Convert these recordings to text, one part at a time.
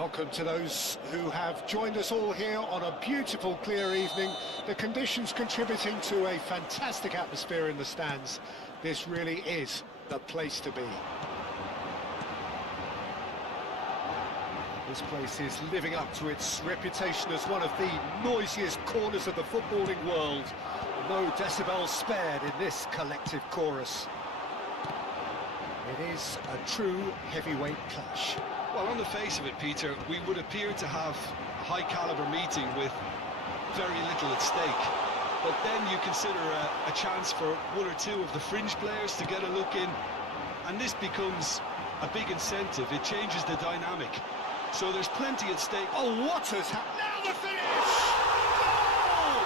Welcome to those who have joined us all here on a beautiful, clear evening. The conditions contributing to a fantastic atmosphere in the stands. This really is the place to be. This place is living up to its reputation as one of the noisiest corners of the footballing world. No decibels spared in this collective chorus. It is a true heavyweight clash. Well, on the face of it, Peter, we would appear to have a high-caliber meeting with very little at stake. But then you consider a chance for one or two of the fringe players to get a look in, and this becomes a big incentive. It changes the dynamic. So there's plenty at stake. Oh, what has happened? Now the finish! Goal!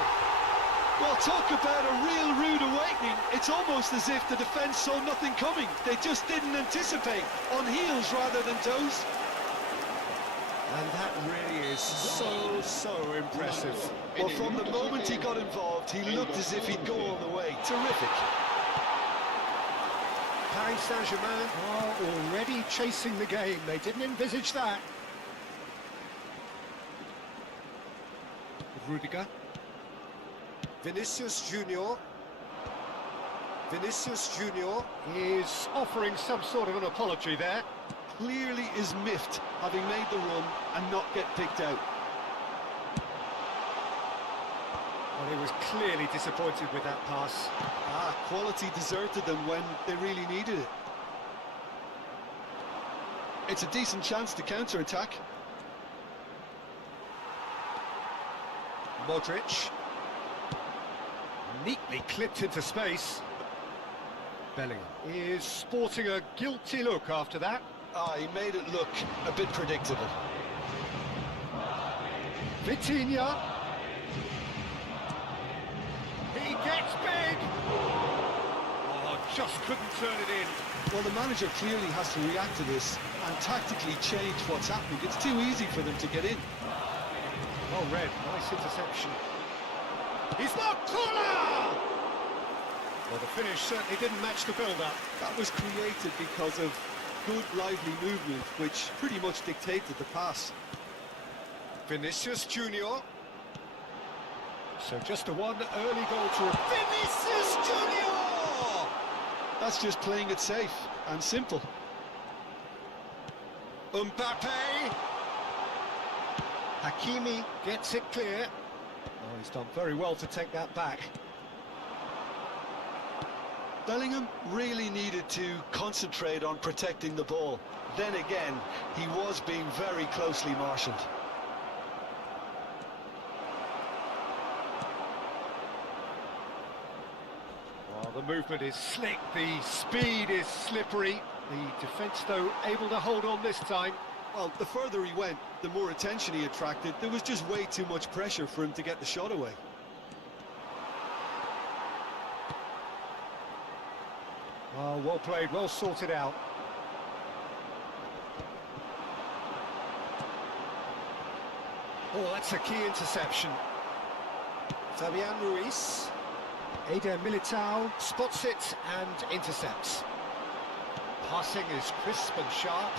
Well, talk about a real rude awakening. It's almost as if the defence saw nothing coming. They just didn't anticipate, on heels rather than toes. And that really is so impressive. Well, from the moment he got involved, he looked as if he'd go all the way. Terrific. Paris Saint-Germain are already chasing the game. They didn't envisage that. Rudiger. Vinicius Junior. Vinicius Junior is offering some sort of an apology there. Clearly is miffed, having made the run and not get picked out. Well, he was clearly disappointed with that pass. Quality deserted them when they really needed it. It's a decent chance to counter-attack. Modric. Neatly clipped into space. Bellingham is sporting a guilty look after that. He made it look a bit predictable. Vitinha. He gets big. Oh, just couldn't turn it in. Well, the manager clearly has to react to this and tactically change what's happening. It's too easy for them to get in. Well read, nice interception. He's not corner! Well, the finish certainly didn't match the build-up. That was created because of good, lively movement, which pretty much dictated the pass. Vinicius Junior. So just a one early goal to... Vinicius Junior! That's just playing it safe and simple. Mbappe. Hakimi gets it clear. Oh, he's done very well to take that back. Bellingham really needed to concentrate on protecting the ball. Then again, he was being very closely marshalled. Well, the movement is slick, the speed is slippery. The defence, though, able to hold on this time. Well, the further he went, the more attention he attracted. There was just way too much pressure for him to get the shot away. Oh, well played, well sorted out. Oh, that's a key interception. Fabian Ruiz. Eder Militao spots it and intercepts. Passing is crisp and sharp.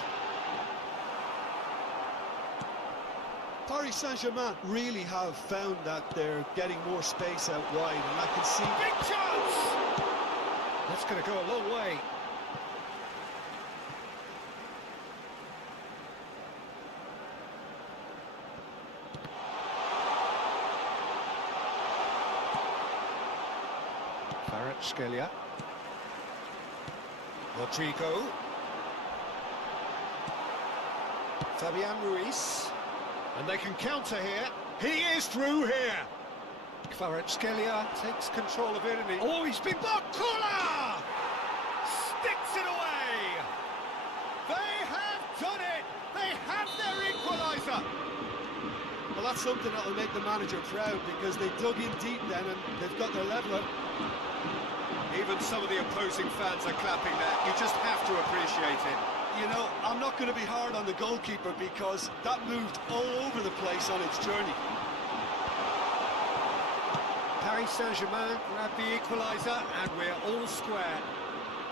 Paris Saint-Germain really have found that they're getting more space out wide, and I can see... Big chance! That's going to go a long way. Kvaratskhelia. Rodrigo. Fabian Ruiz. And they can counter here. He is through here. Kvaratskhelia takes control of it and he... Oh, he's been blocked! Kula! Sticks it away! They have done it! They have their equaliser! Well, that's something that will make the manager proud, because they dug in deep then and they've got their leveller. Even some of the opposing fans are clapping that. You just have to appreciate it. You know, I'm not going to be hard on the goalkeeper, because that moved all over the place on its journey. Paris Saint-Germain grab the equaliser and we're all square.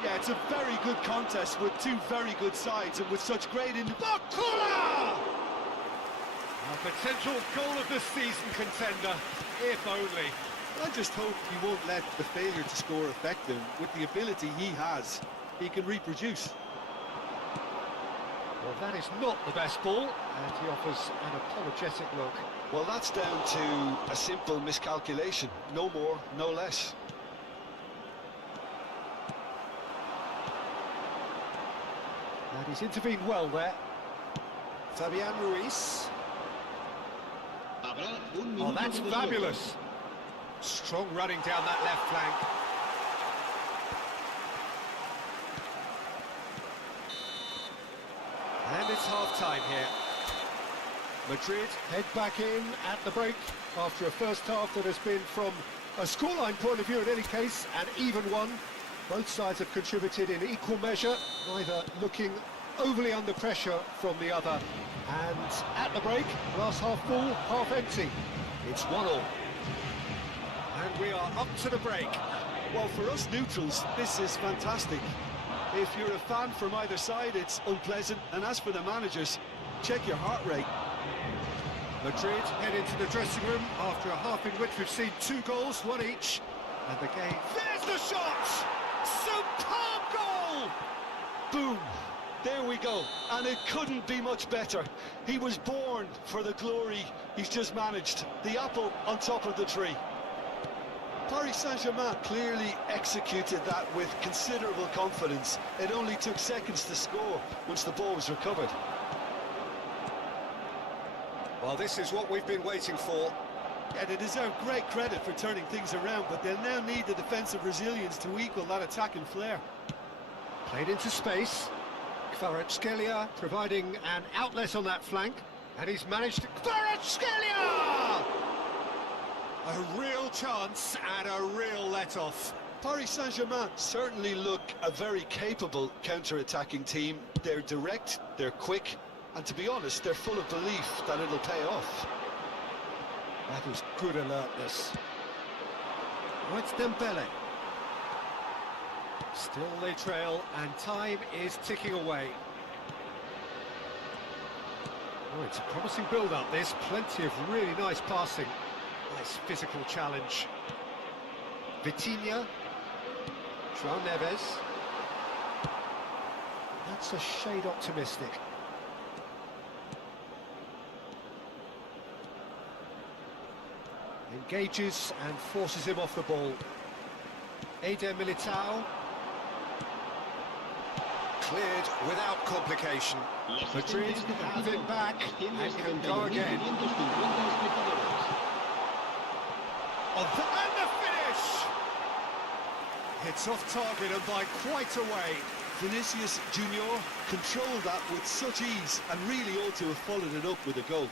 Yeah, it's a very good contest with two very good sides and with such great... Bakula! A potential goal of the season contender, if only. I just hope he won't let the failure to score affect him. With the ability he has, he can reproduce. Well, that is not the best ball, and he offers an apologetic look. Well, that's down to a simple miscalculation. No more, no less. And he's intervened well there. Fabian Ruiz. Oh, that's fabulous. Strong running down that left flank. And it's half-time here. Madrid head back in at the break after a first half that has been, from a scoreline point of view in any case, an even one. Both sides have contributed in equal measure, neither looking overly under pressure from the other. And at the break, glass half full, half empty. It's 1-1. And we are up to the break. Well, for us neutrals, this is fantastic. If you're a fan from either side, it's unpleasant. And as for the managers, check your heart rate. Madrid head into the dressing room after a half in which we've seen 2 goals, 1 each. And the game... There's the shot! Superb goal! Boom! There we go. And it couldn't be much better. He was born for the glory he's just managed. The apple on top of the tree. Paris Saint-Germain clearly executed that with considerable confidence. It only took seconds to score once the ball was recovered. Well, this is what we've been waiting for. Yeah, they deserve great credit for turning things around, but they'll now need the defensive resilience to equal that attacking flair. Played into space. Kvaratskhelia providing an outlet on that flank, and he's managed to... Kvaratskhelia! A real chance and a real let-off. Paris Saint-Germain certainly look a very capable counter-attacking team. They're direct, they're quick, and to be honest, they're full of belief that it'll pay off. That was good alertness. Oh, it's Dembele. Still they trail, and time is ticking away. Oh, it's a promising build-up, this. Plenty of really nice passing. Nice physical challenge. Vitinha. João Neves. That's a shade optimistic. Engages and forces him off the ball. Eder Militao. Cleared without complication. Madrid have it back and can go again. And the finish! It's off target and by quite a way. Vinicius Junior controlled that with such ease and really ought to have followed it up with a goal.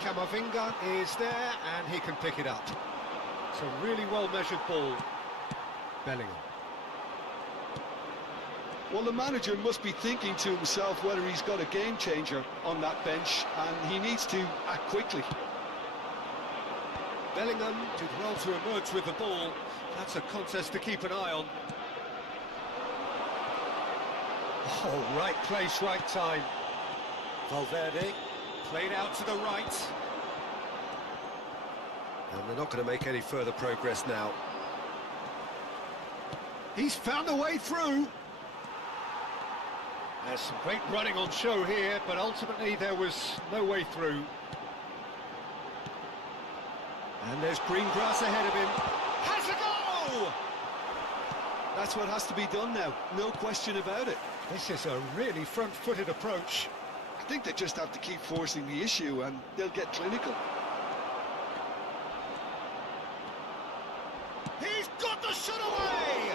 Camavinga is there, and he can pick it up. It's a really well-measured ball. Bellingham. Well, the manager must be thinking to himself whether he's got a game changer on that bench, and he needs to act quickly. Bellingham did well to emerge with the ball. That's a contest to keep an eye on. Oh, right place, right time. Valverde played out to the right. And they're not going to make any further progress now. He's found a way through. There's some great running on show here, but ultimately there was no way through. And there's green grass ahead of him. Has a goal! That's what has to be done now, no question about it. This is a really front-footed approach. I think they just have to keep forcing the issue and they'll get clinical. He's got the shot away!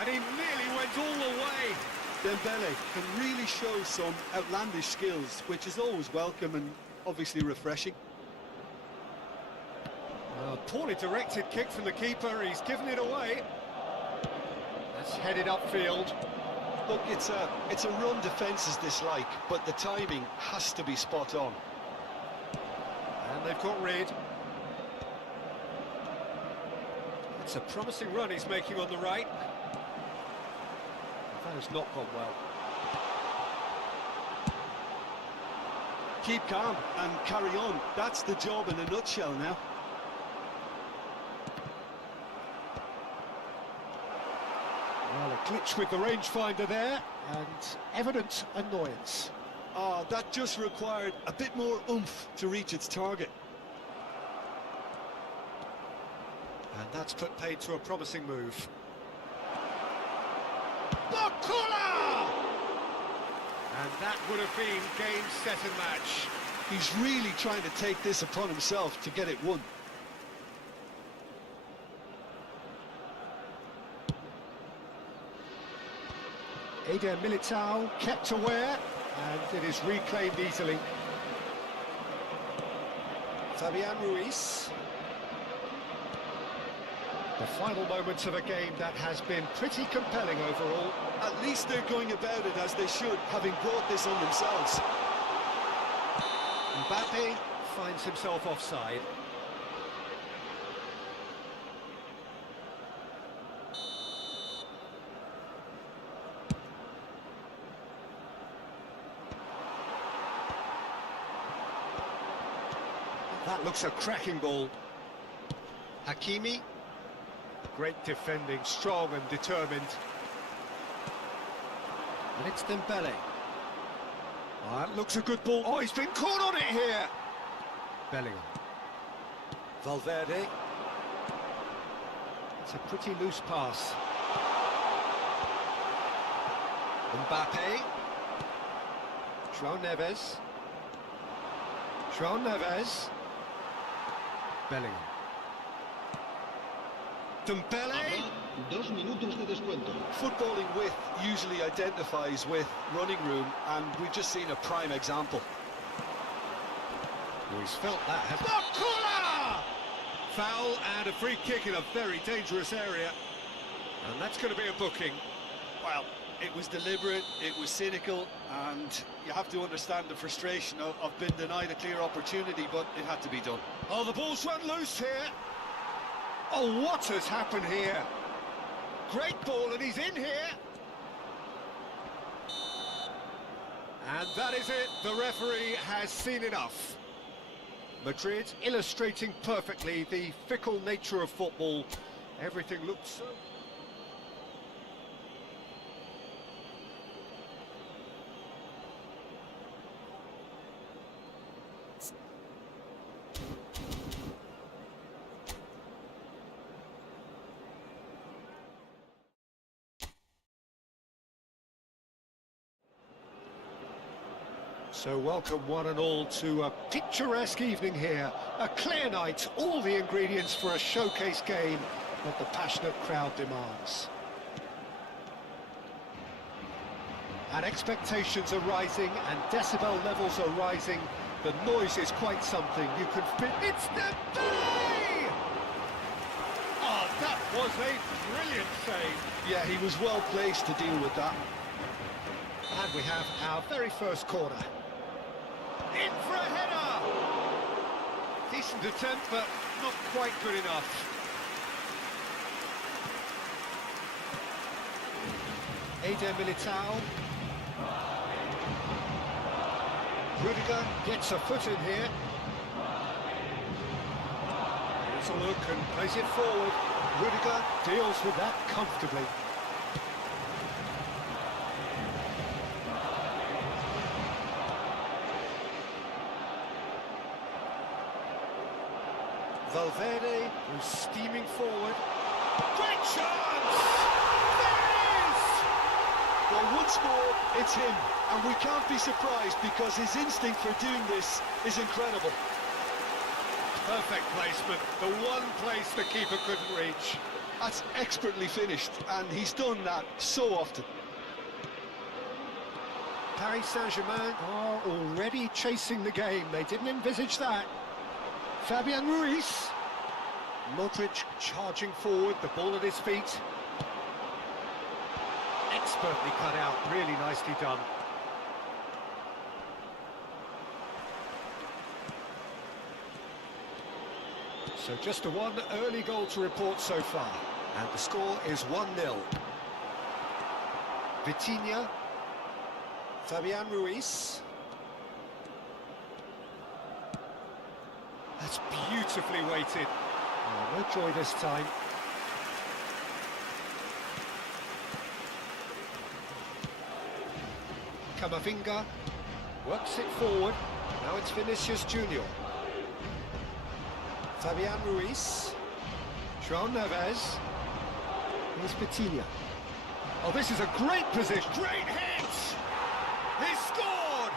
And he nearly went all the way. Dembele can really show some outlandish skills, which is always welcome and obviously refreshing. A poorly directed kick from the keeper, he's given it away. That's headed upfield. Look, it's a run defence's dislike, but the timing has to be spot on. And they've got rid. It's a promising run he's making on the right. That has not gone well. Keep calm and carry on. That's the job in a nutshell now. Well, a glitch with the rangefinder there, and evident annoyance. Oh, that just required a bit more oomph to reach its target. And that's put paid to a promising move. Bakula! And that would have been game, set and match. He's really trying to take this upon himself to get it won. Eder Militao kept aware, and it is reclaimed easily. Fabian Ruiz. The final moments of a game that has been pretty compelling overall. At least they're going about it as they should, having brought this on themselves. Mbappe finds himself offside. That looks a cracking ball. Hakimi. Great defending, strong and determined. And it's Dembele. Oh, that looks a good ball. Oh, he's been caught on it here. Bellingham. Valverde. It's a pretty loose pass. Mbappe. João Neves. João Neves. Bellingham. Dembele. 2 minutos de descuento. Footballing width usually identifies with running room, and we've just seen a prime example. Oh, he's felt that. Bakula! Foul and a free kick in a very dangerous area. And that's going to be a booking. Well, it was deliberate, it was cynical, and you have to understand the frustration of being denied a clear opportunity, but it had to be done. Oh, the ball's run loose here. Oh, what has happened here? Great ball, and he's in here. And that is it. The referee has seen enough. Madrid illustrating perfectly the fickle nature of football. Everything looked so... So welcome one and all to a picturesque evening here. A clear night, all the ingredients for a showcase game that the passionate crowd demands. And expectations are rising and decibel levels are rising. The noise is quite something. You can fit. It's Dembele! Oh, that was a brilliant save. Yeah, he was well placed to deal with that. And we have our very first corner. In for a header! Decent attempt, but not quite good enough. Militao. Rudiger gets a foot in here. Here's a look and plays it forward. Rudiger deals with that comfortably. Valverde was steaming forward. Great chance! There it is! Well, once more, it's him, and we can't be surprised because his instinct for doing this is incredible. Perfect placement, the one place the keeper couldn't reach. That's expertly finished, and he's done that so often. Paris Saint-Germain are already chasing the game. They didn't envisage that. Fabian Ruiz. Modric charging forward, the ball at his feet. Expertly cut out, really nicely done. So just the one early goal to report so far. And the score is 1-0. Vitinha. Fabian Ruiz. That's beautifully weighted. Oh, no joy this time. Camavinga works it forward. Now it's Vinicius Junior. Fabian Ruiz. João Neves. Here's Vitinha. Oh, this is a great position. Great hit! He scored!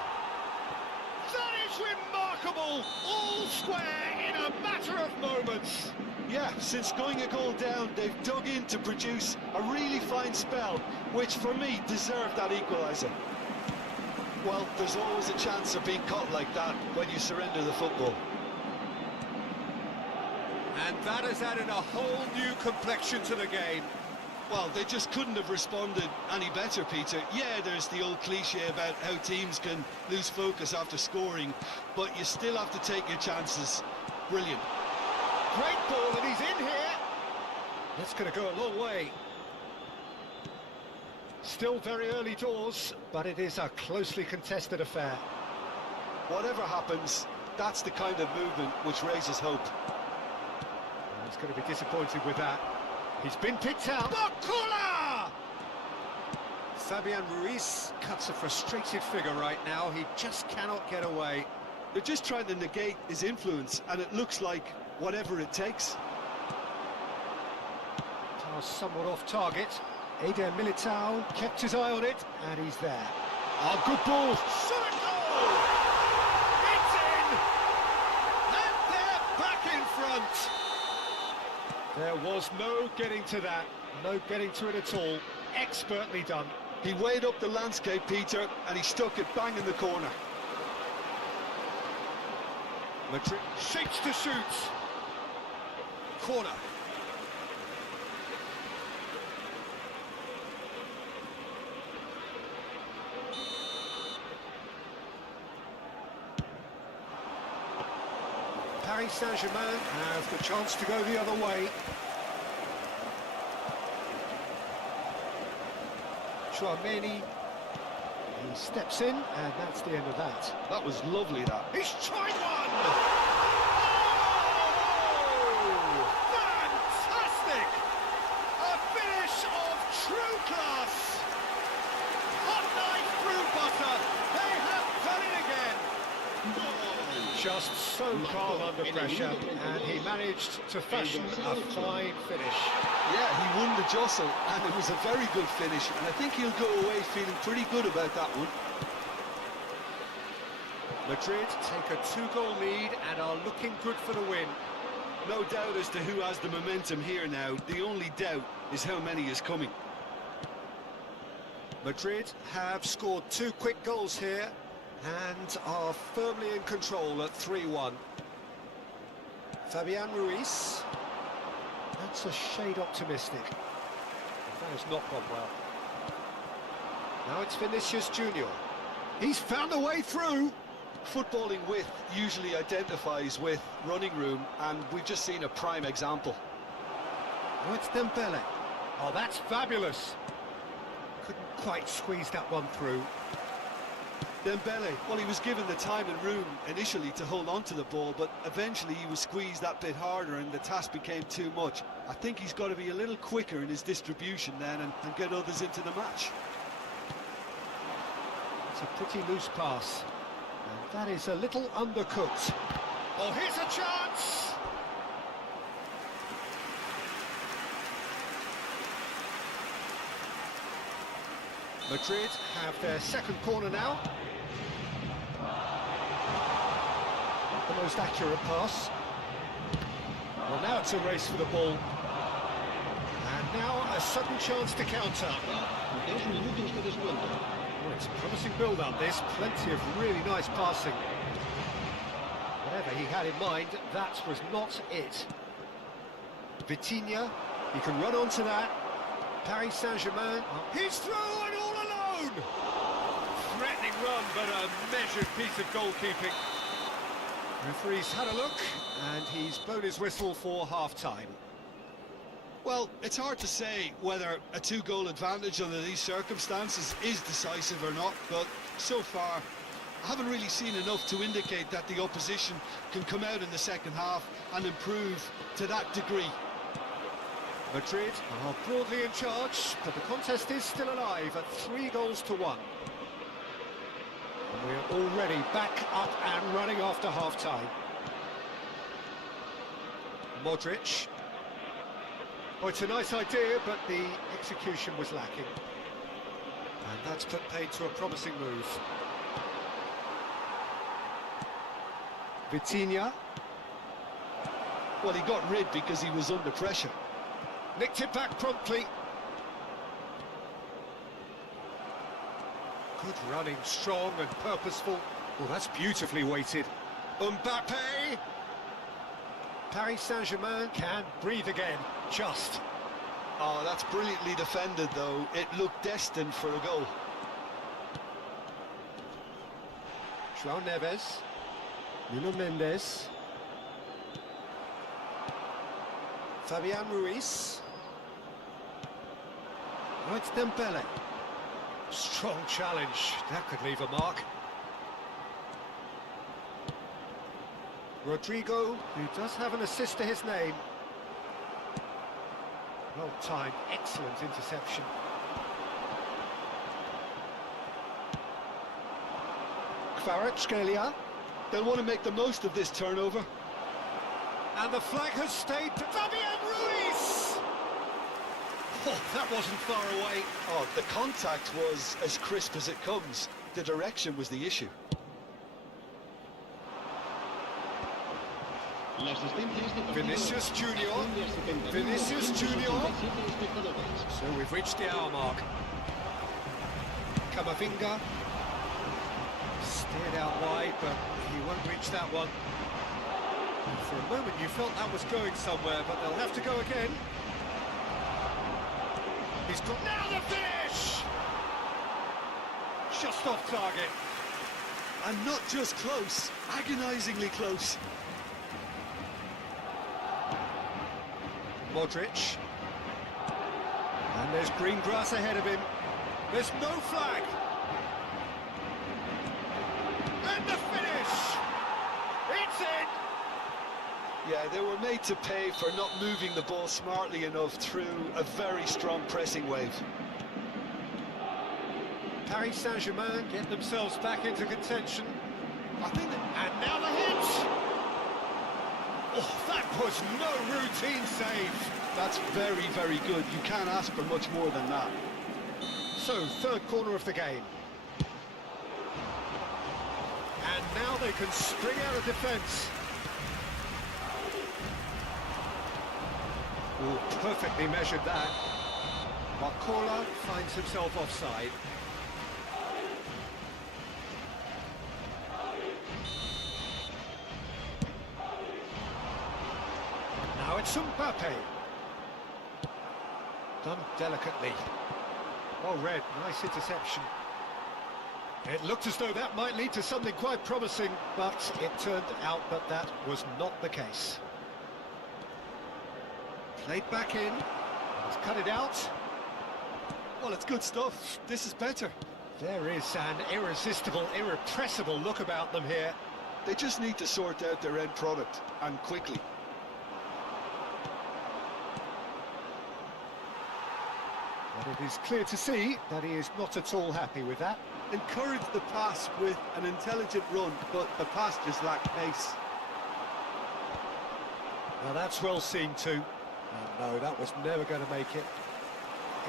That is remarkable! All square in a matter of moments. Yeah, since going a goal down, they've dug in to produce a really fine spell, which for me deserved that equaliser. Well, there's always a chance of being caught like that when you surrender the football. And that has added a whole new complexion to the game. Well, they just couldn't have responded any better, Peter. Yeah, there's the old cliche about how teams can lose focus after scoring, but you still have to take your chances. Brilliant. Great ball, and he's in here. That's going to go a long way. Still very early doors, but it is a closely contested affair. Whatever happens, that's the kind of movement which raises hope. He's going to be disappointed with that. He's been picked out. Bakula! Fabian Ruiz cuts a frustrated figure right now. He just cannot get away. They're just trying to negate his influence, and it looks like whatever it takes. Pass somewhat off target. Militao kept his eye on it, and he's there. Oh, good ball. Shot a goal! It's in! And they're back in front. There was no getting to that, no getting to it at all. Expertly done. He weighed up the landscape, Peter, and he stuck it bang in the corner. Madrid shapes to shoot. Corner. Paris Saint-Germain have the chance to go the other way. Chouameni, he steps in, and that's the end of that. That was lovely, that. He's tried one! Oh! Fantastic! A finish of true class! Hot knife through butter! They have done it again! Just so calm under pressure, and he managed to fashion a fine finish. Yeah, he won the jostle, and it was a very good finish, and I think he'll go away feeling pretty good about that one. Madrid take a 2-goal lead and are looking good for the win. No doubt as to who has the momentum here now. The only doubt is how many is coming. Madrid have scored 2 quick goals here. And are firmly in control at 3-1. Fabian Ruiz. That's a shade optimistic. That has not gone well. Now it's Vinicius Junior. He's found a way through. Footballing width usually identifies with running room, and we've just seen a prime example. Now it's Dembele. Oh, that's fabulous. Couldn't quite squeeze that one through. Dembele, well, he was given the time and room initially to hold on to the ball, but eventually he was squeezed that bit harder and the task became too much. I think he's got to be a little quicker in his distribution then and get others into the match. It's a pretty loose pass. And that is a little undercooked. Oh, here's a chance! Madrid have their second corner now. Not the most accurate pass. Well, now it's a race for the ball. And now a sudden chance to counter. 2 minutos de descuento. Oh, it's a promising build-up, this. Plenty of really nice passing. Whatever he had in mind, that was not it. Vitinha, he can run onto that. Paris Saint-Germain, he's through and all alone! Threatening run, but a measured piece of goalkeeping. Referee's had a look, and he's blown his whistle for half-time. Well, it's hard to say whether a 2-goal advantage under these circumstances is decisive or not, but so far I haven't really seen enough to indicate that the opposition can come out in the second half and improve to that degree. Madrid are broadly in charge, but the contest is still alive at 3-1. And we're already back up and running after half-time. Modric. Oh, it's a nice idea, but the execution was lacking. And that's put paid to a promising move. Vitinha. Well, he got rid because he was under pressure. Nicked it back promptly. Good running, strong and purposeful. Well, that's beautifully weighted. Mbappe! Paris Saint-Germain can breathe again, just. Oh, that's brilliantly defended, though. It looked destined for a goal. João Neves. Nuno Mendes. Fabian Ruiz. Oh, it's Dembele. Strong challenge. That could leave a mark. Rodrigo, who does have an assist to his name. Well timed, excellent interception. Kvaratskhelia. They'll want to make the most of this turnover. And the flag has stayed. Fabian Ruiz! Oh, that wasn't far away. Oh, the contact was as crisp as it comes. The direction was the issue. La asistencia es de partido. Vinicius Junior. Vinicius Junior. So we've reached the hour mark. Camavinga. Steered out wide, but he won't reach that one. For a moment you felt that was going somewhere, but they'll have to go again. He's got now the finish! Just off target. And not just close, agonisingly close. Modric. And there's green grass ahead of him. There's no flag. And the finish! It's in! Yeah, they were made to pay for not moving the ball smartly enough through a very strong pressing wave. Paris Saint-Germain get themselves back into contention. I think and now the hit! Oh, that was no routine save. That's very, very good. You can't ask for much more than that. So, third corner of the game. And now they can spring out of defence. Oh, perfectly measured that. Barcola finds himself offside. it's Mbappe. Done delicately. Well read, nice interception. It looked as though that might lead to something quite promising, but it turned out that that was not the case. Played back in, he's cut it out. Well, it's good stuff. This is better. There is an irresistible, irrepressible look about them here. They just need to sort out their end product, and quickly. But it is clear to see that he is not at all happy with that. Encourage the pass with an intelligent run, but the pass just lacked pace. Now that's well seen too. And no, that was never going to make it.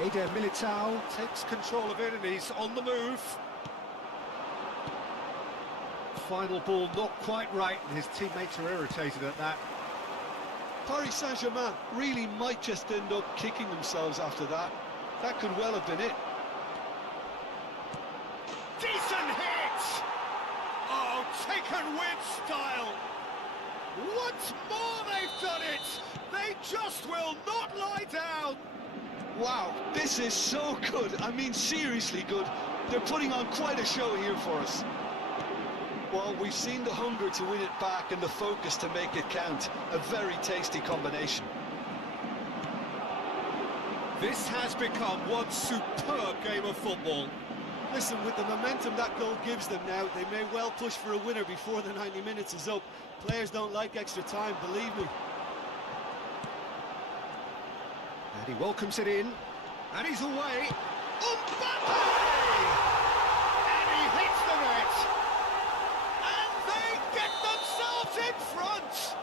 Eder Militao takes control of it and he's on the move. Final ball not quite right and his teammates are irritated at that. Paris Saint-Germain really might just end up kicking themselves after that. That could well have been it. Decent hit! Oh, taken with style! Once more they've done it! They just will not lie down! Wow, this is so good. I mean, seriously good. They're putting on quite a show here for us. Well, we've seen the hunger to win it back and the focus to make it count. A very tasty combination. This has become one superb game of football. Listen, with the momentum that goal gives them now, they may well push for a winner before the 90 minutes is up. Players don't like extra time, believe me. And he welcomes it in, and he's away. Mbappe! And he hits the net! And they get themselves in front!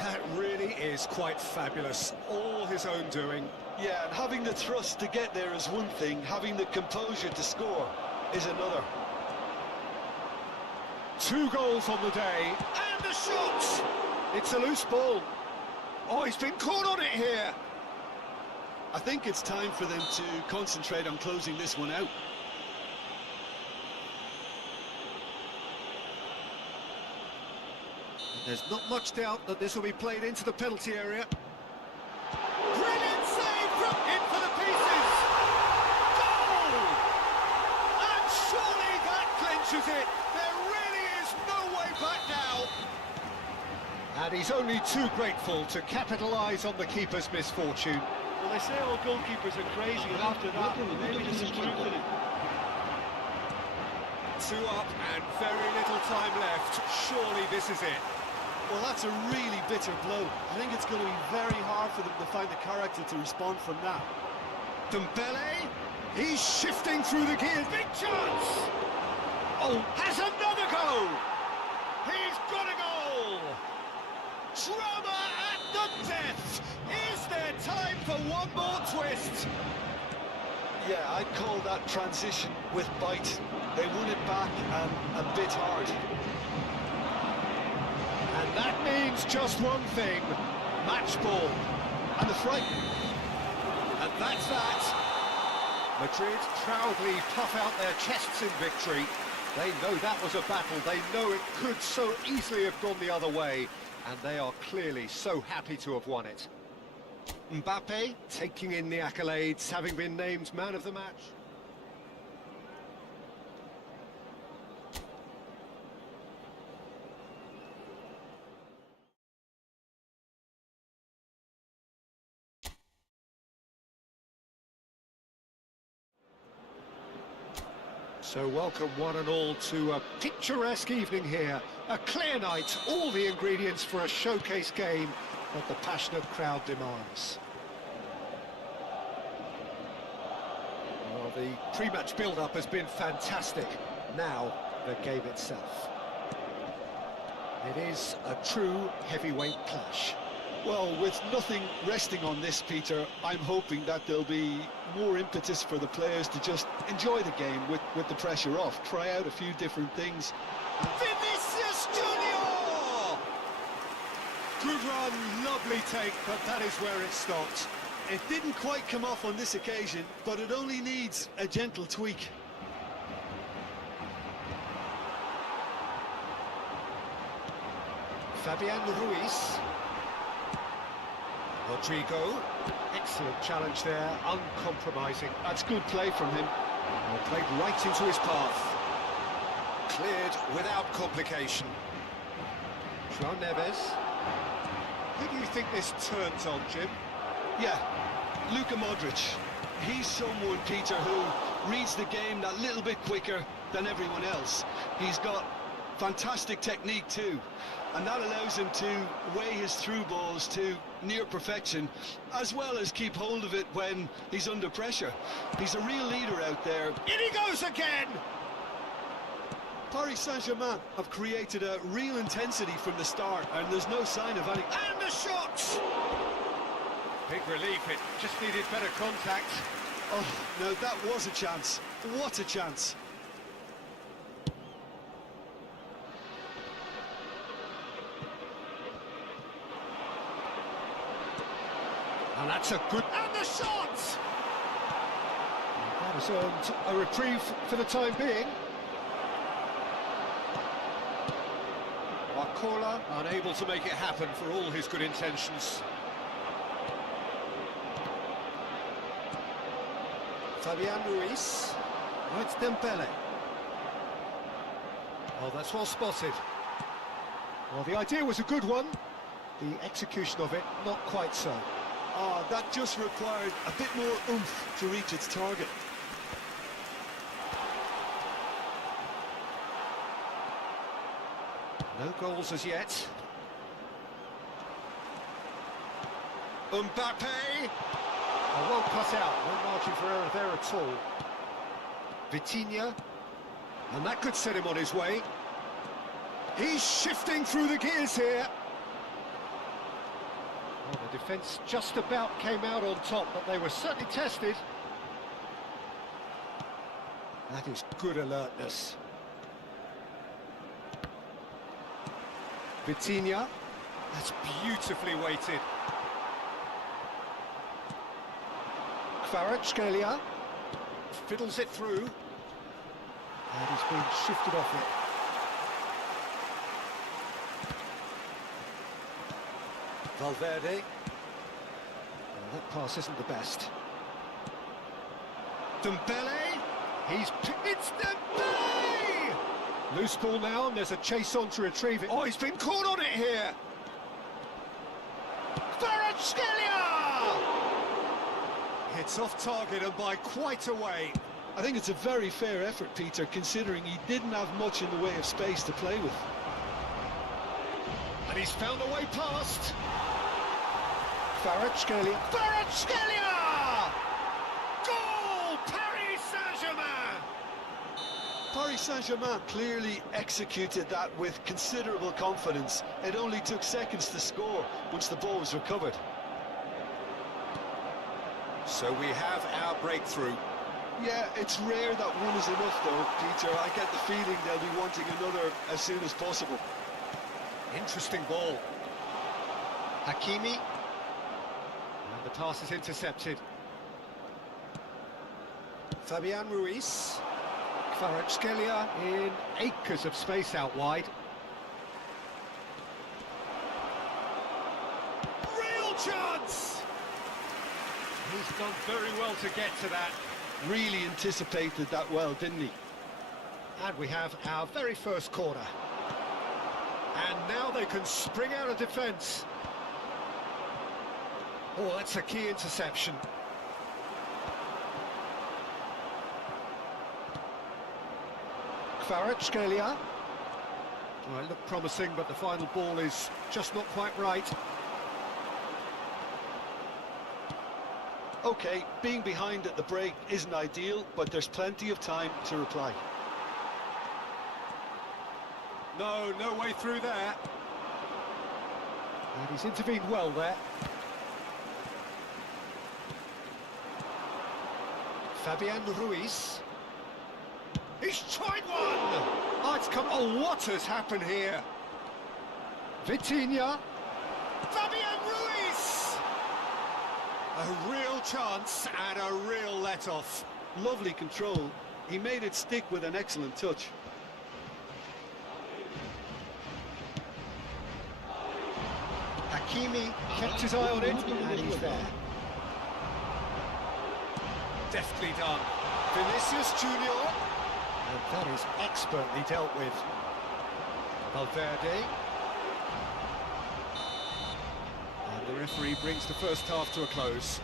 That really is quite fabulous, all his own doing. Yeah, and having the thrust to get there is one thing, having the composure to score is another. 2 goals on the day, and the shot! It's a loose ball. Oh, he's been caught on it here. I think it's time for them to concentrate on closing this one out. There's not much doubt that this will be played into the penalty area. Brilliant save from in for the pieces! Goal! And surely that clinches it! There really is no way back now! And he's only too grateful to capitalise on the keeper's misfortune. Well, they say all goalkeepers are crazy, and after that, maybe there's some truth in it. 2 up and very little time left. Surely this is it. Well, that's a really bitter blow. I think it's going to be very hard for them to find the character to respond from that. Dembele, he's shifting through the gears. Big chance! Oh, has another goal! He's got a goal! Drama at the death! Is there time for one more twist? Yeah, I'd call that transition with bite. They won it back and a bit hard. And that means just one thing, match ball. And the fright. And that's that. Madrid proudly puff out their chests in victory. They know that was a battle. They know it could so easily have gone the other way. And they are clearly so happy to have won it. Mbappe taking in the accolades, having been named man of the match. So welcome one and all to a picturesque evening here. A clear night, all the ingredients for a showcase game that the passionate crowd demands. Well, the pre-match build-up has been fantastic. Now, the game itself. It is a true heavyweight clash. Well, with nothing resting on this, Peter, I'm hoping that there'll be more impetus for the players to just enjoy the game with the pressure off, try out a few different things. Vinicius Junior! Good run, lovely take, but that is where it stopped. It didn't quite come off on this occasion, but it only needs a gentle tweak. Fabian Ruiz. Rodrigo. Excellent challenge there, uncompromising. That's good play from him. Well, played right into his path. Cleared without complication. João Neves. Who do you think this turns on, Jim? Yeah, Luka Modric. He's someone, Peter, who reads the game that little bit quicker than everyone else. He's got fantastic technique too, and that allows him to weigh his through balls to near perfection, as well as keep hold of it when he's under pressure. He's a real leader out there. In he goes again! Paris Saint-Germain have created a real intensity from the start, and there's no sign of any... And the shot! Big relief, it just needed better contact. Oh, no, that was a chance. What a chance. And that's a good... And the shot! That has earned a reprieve for the time being. Barcola unable to make it happen for all his good intentions. Fabian Ruiz. Oh, it's Dembele. Oh, that's well spotted. Well, the idea was a good one. The execution of it, not quite so. Ah, that just required a bit more oomph to reach its target. No goals as yet. Mbappe! Oh, well cut out, no margin for error there at all. Vitinha, and that could set him on his way. He's shifting through the gears here. Well, the defence just about came out on top, but they were certainly tested. That is good alertness. Vitinha, that's beautifully weighted. Kvaratskhelia fiddles it through, and he's been shifted off it. Valverde. Well, that pass isn't the best. Dembele. It's Dembele! Loose ball now, and there's a chase on to retrieve it. Oh, he's been caught on it here. Kvaratskhelia! It's off target and by quite a way. I think it's a very fair effort, Peter, considering he didn't have much in the way of space to play with. And he's found a way past. Kvaratskhelia. Kvaratskhelia! Goal! Paris Saint-Germain! Paris Saint-Germain clearly executed that with considerable confidence. It only took seconds to score once the ball was recovered. So we have our breakthrough. Yeah, it's rare that one is enough though, Peter. I get the feeling they'll be wanting another as soon as possible. Interesting ball. Hakimi. And the pass is intercepted. Fabian Ruiz. Kvaratskhelia in acres of space out wide. Real chance! He's done very well to get to that. Really anticipated that well, didn't he? And we have our very first corner. And now they can spring out of defence. Oh, that's a key interception. Kvaratskhelia. Well, it looked promising, but the final ball is just not quite right. OK, being behind at the break isn't ideal, but there's plenty of time to reply. No way through there. And he's intervened well there. Fabian Ruiz. He's tried one! Oh, it's come... Oh, what has happened here? Vitinha. Fabian Ruiz! A real chance and a real let-off. Lovely control. He made it stick with an excellent touch. Hakimi kept his eye on it, and he's there. Deftly done. Vinicius Junior. And that is expertly dealt with. Valverde. And the referee brings the first half to a close.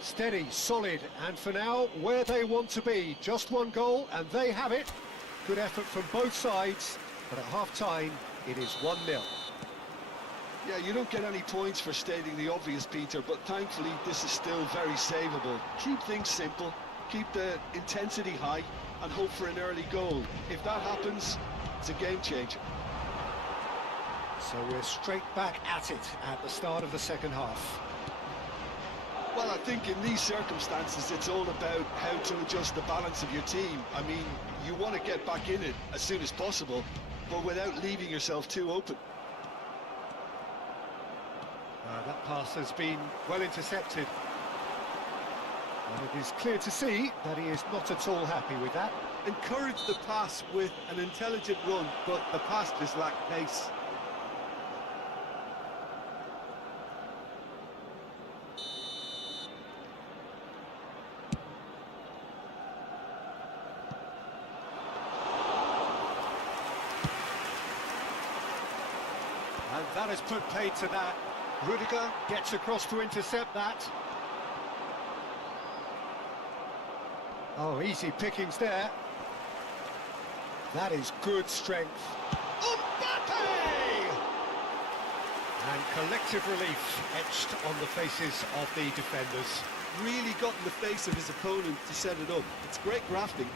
Steady, solid, and for now, where they want to be. Just one goal, and they have it. Good effort from both sides, but at half-time, it is 1-0. Yeah, you don't get any points for stating the obvious, Peter, but thankfully this is still very savable. Keep things simple, keep the intensity high, and hope for an early goal. If that happens, it's a game changer. So we're straight back at it at the start of the second half. Well, I think in these circumstances it's all about how to adjust the balance of your team. I mean, you want to get back in it as soon as possible, but without leaving yourself too open. That pass has been well intercepted. And it is clear to see that he is not at all happy with that. Encourage the pass with an intelligent run, but the pass just lacked pace. And that has put paid to that. Rudiger gets across to intercept that. Oh, easy pickings there. That is good strength. Mbappe! And collective relief etched on the faces of the defenders. Really got in the face of his opponent to set it up. It's great grafting.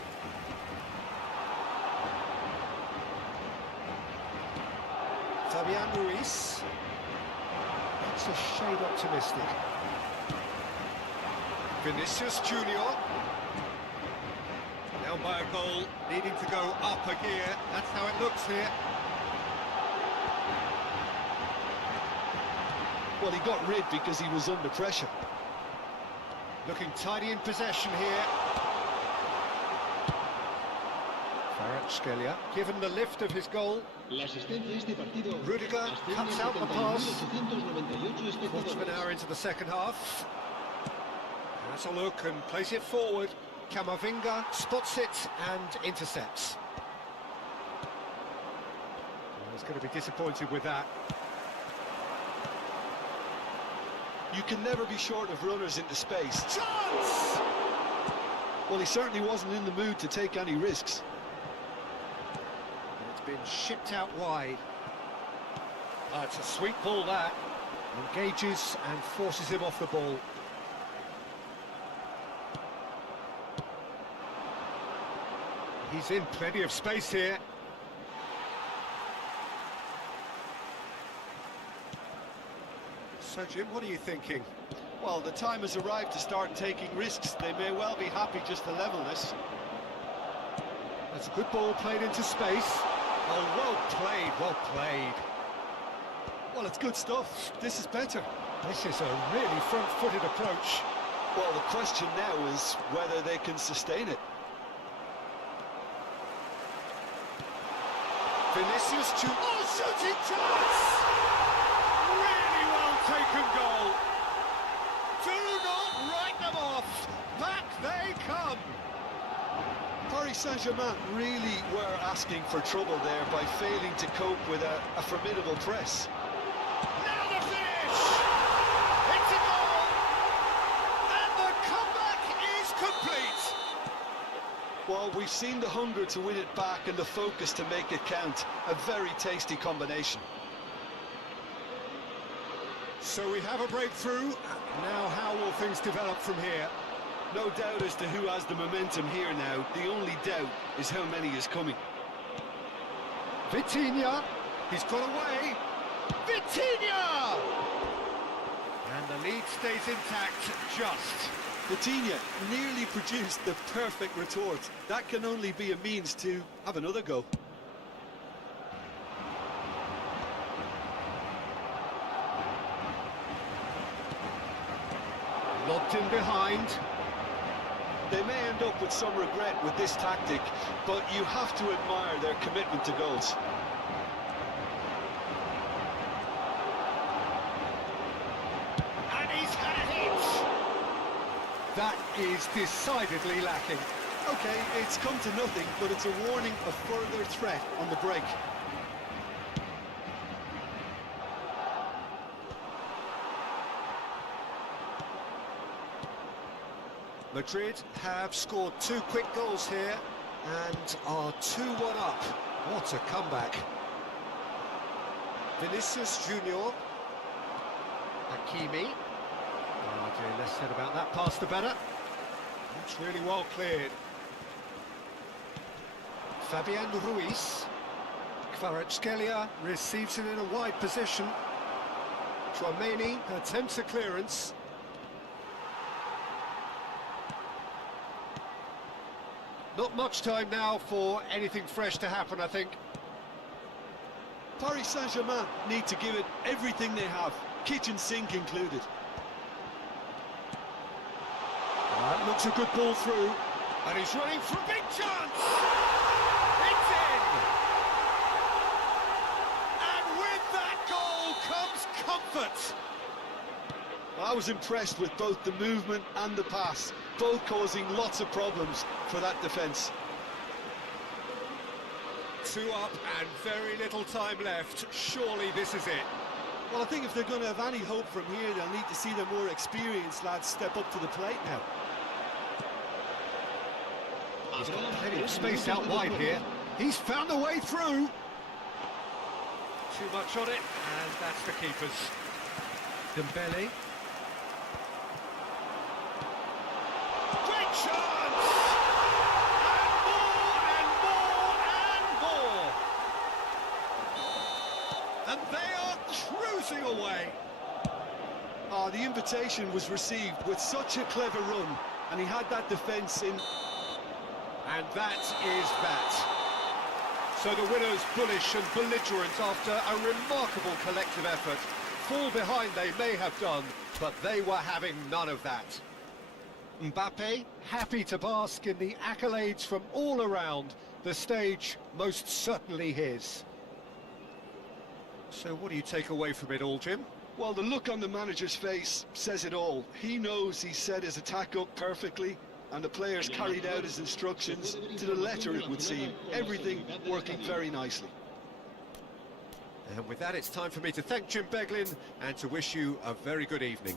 Fabian Ruiz. That's a shade optimistic. Vinicius Junior. Now by a goal, needing to go up a gear. That's how it looks here. Well, he got rid because he was under pressure. Looking tidy in possession here. Ekshibishi, given the lift of his goal. Rudiger cuts out the pass. Quarter of an hour into the second half. Has a look and plays it forward. Camavinga spots it and intercepts. He's going to be disappointed with that. You can never be short of runners into space. Chance! Well, he certainly wasn't in the mood to take any risks. It's been shipped out wide. It's a sweet ball that. Engages and forces him off the ball. He's in plenty of space here. So, Jim, what are you thinking? Well, the time has arrived to start taking risks. They may well be happy just to level this. That's a good ball played into space. Oh, well played, well played. Well, it's good stuff. This is better. This is a really front-footed approach. Well, the question now is whether they can sustain it. Vinicius Junior. Oh, shooting chance! Really well taken goal. Do not write them off. Back they come. Paris Saint-Germain really were asking for trouble there by failing to cope with a formidable press. Now the finish! It's a goal! And the comeback is complete! Well, we've seen the hunger to win it back and the focus to make it count. A very tasty combination. So we have a breakthrough. Now how will things develop from here? No doubt as to who has the momentum here now. The only doubt is how many is coming. Vitinha, he's got away. Vitinha! And the lead stays intact, just. Vitinha nearly produced the perfect retort. That can only be a means to have another go. Lobbed in behind. They may end up with some regret with this tactic, but you have to admire their commitment to goals. That is decidedly lacking. Okay, it's come to nothing, but it's a warning of further threat on the break. Madrid have scored 2 quick goals here and are 2-1 up. What a comeback. Vinicius Junior. Hakimi. Oh dear, less said about that pass the better. That's really well cleared. Fabian Ruiz. Kvaratskhelia receives it in a wide position. Chouameni attempts a clearance. Not much time now for anything fresh to happen, I think. Paris Saint-Germain need to give it everything they have, kitchen sink included. That looks a good ball through, and he's running for a big chance! It's in! And with that goal comes comfort! I was impressed with both the movement and the pass, both causing lots of problems for that defence. 2 up and very little time left. Surely this is it. Well, I think if they're going to have any hope from here, they'll need to see the more experienced lads step up to the plate now. He's got plenty of space out wide here. He's found a way through. Too much on it, and that's the keeper's. Dembele. Great chance! And more and more and more! And they are cruising away. The invitation was received with such a clever run, and he had that defence in. And that is that. So the winners bullish and belligerent after a remarkable collective effort. Fall behind they may have done, but they were having none of that. Mbappe happy to bask in the accolades from all around. The stage most certainly his. So what do you take away from it all, Jim? Well, the look on the manager's face says it all. He knows he set his attack up perfectly, and the players carried out his instructions to the letter, it would seem. Everything working very nicely. And with that, it's time for me to thank Jim Beglin and to wish you a very good evening.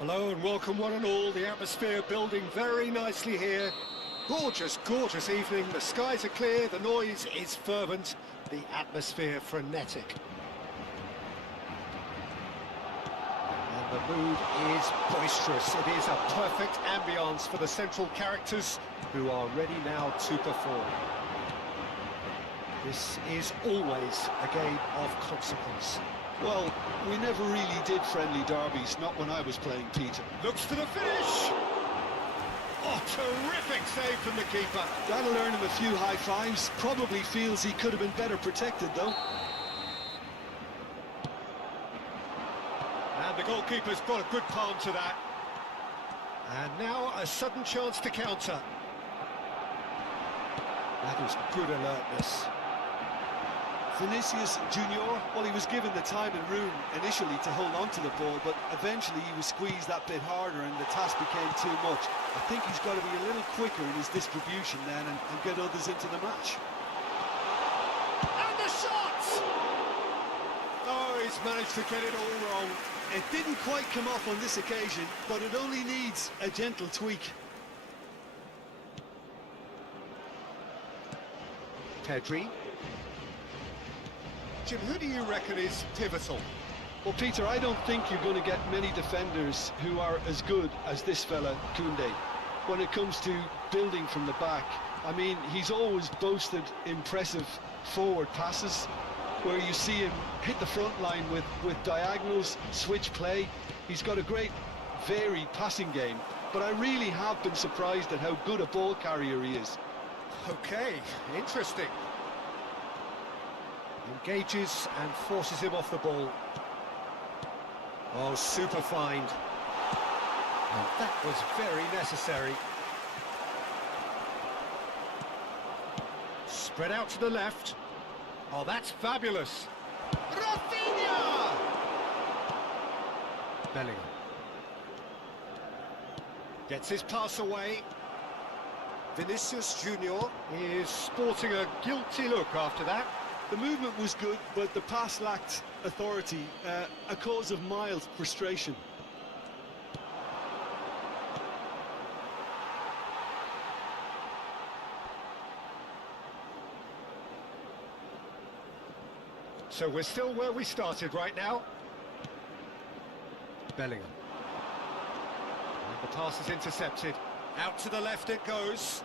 Hello and welcome one and all. The atmosphere building very nicely here. Gorgeous, gorgeous evening. The skies are clear, the noise is fervent, the atmosphere frenetic. And the mood is boisterous. It is a perfect ambience for the central characters who are ready now to perform. This is always a game of consequence. Well, we never really did friendly derbies, not when I was playing, Peter. Looks for the finish! Oh, terrific save from the keeper. That'll earn him a few high fives. Probably feels he could have been better protected, though. And the goalkeeper's got a good palm to that. And now a sudden chance to counter. That was good alertness. Vinicius Junior, well, he was given the time and room initially to hold on to the ball, but eventually he was squeezed that bit harder and the task became too much. I think he's got to be a little quicker in his distribution then and get others into the match. And the shot! Oh, he's managed to get it all wrong. It didn't quite come off on this occasion, but it only needs a gentle tweak. Pedri. Jim, who do you reckon is pivotal? Well, Peter, I don't think you're going to get many defenders who are as good as this fella, Koundé. When it comes to building from the back, I mean, he's always boasted impressive forward passes, where you see him hit the front line with diagonals, switch play. He's got a great, varied passing game, but I really have been surprised at how good a ball carrier he is. Okay, interesting. Engages and forces him off the ball. Oh, super find. And that was very necessary. Spread out to the left. Oh, that's fabulous. Rafinha! Bellingham. Gets his pass away. Vinicius Junior is sporting a guilty look after that. The movement was good, but the pass lacked authority, a cause of mild frustration. So we're still where we started right now. Bellingham. And the pass is intercepted. Out to the left it goes.